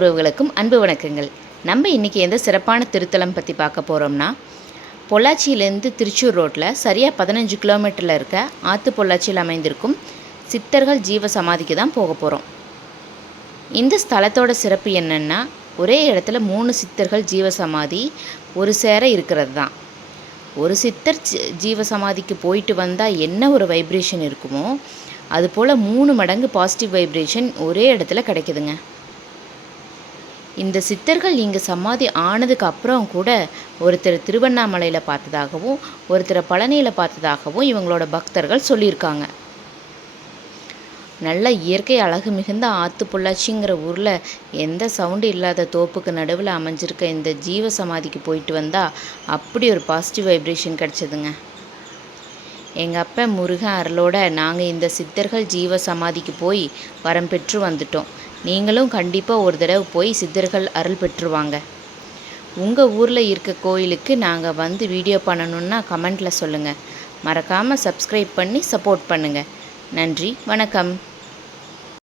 உறவுகளுக்கும் அன்பு வணக்கங்கள். நம்ம இன்றைக்கி எந்த சிறப்பான திருத்தலம் பற்றி பார்க்க போகிறோம்னா, பொள்ளாச்சியிலேருந்து திருச்சூர் ரோட்டில் சரியாக 15 கிலோமீட்டரில் இருக்க ஆற்று பொள்ளாச்சியில் அமைந்திருக்கும் சித்தர்கள் ஜீவ சமாதிக்கு தான் போக போகிறோம். இந்த ஸ்தலத்தோட சிறப்பு என்னென்னா, ஒரே இடத்துல 3 சித்தர்கள் ஜீவ சமாதி ஒரு சேர இருக்கிறது தான். ஒரு சித்தர் ஜீவ சமாதிக்கு போயிட்டு வந்தால் என்ன ஒரு வைப்ரேஷன் இருக்குமோ, அதுபோல் 3 மடங்கு பாசிட்டிவ் வைப்ரேஷன் ஒரே இடத்துல கிடைக்குதுங்க. இந்த சித்தர்கள் இங்கே சமாதி ஆனதுக்கு அப்புறம் கூட ஒருத்தர் திருவண்ணாமலையில் பார்த்ததாகவும் ஒருத்தரை பழனியில் பார்த்ததாகவும் இவங்களோட பக்தர்கள் சொல்லியிருக்காங்க. நல்ல இயற்கை அழகு மிகுந்த ஆற்று பொள்ளாச்சிங்கிற ஊரில் எந்த சவுண்டு இல்லாத தோப்புக்கு நடுவில் அமைஞ்சிருக்க இந்த ஜீவ சமாதிக்கு போயிட்டு வந்தால் அப்படி ஒரு பாசிட்டிவ் வைப்ரேஷன் கிடச்சிதுங்க. எங்கள் அப்பா முருகன் அருளோட நாங்கள் இந்த சித்தர்கள் ஜீவ சமாதிக்கு போய் வரம் பெற்று வந்துட்டோம். நீங்களும் கண்டிப்பாக ஒரு தடவை போய் சித்தர்கள் அருள் பெற்றுவாங்க. உங்கள் ஊரில் இருக்க கோயிலுக்கு நாங்கள் வந்து வீடியோ பண்ணணுன்னா கமெண்ட்டில் சொல்லுங்கள். மறக்காமல் சப்ஸ்கிரைப் பண்ணி சப்போர்ட் பண்ணுங்கள். நன்றி, வணக்கம்.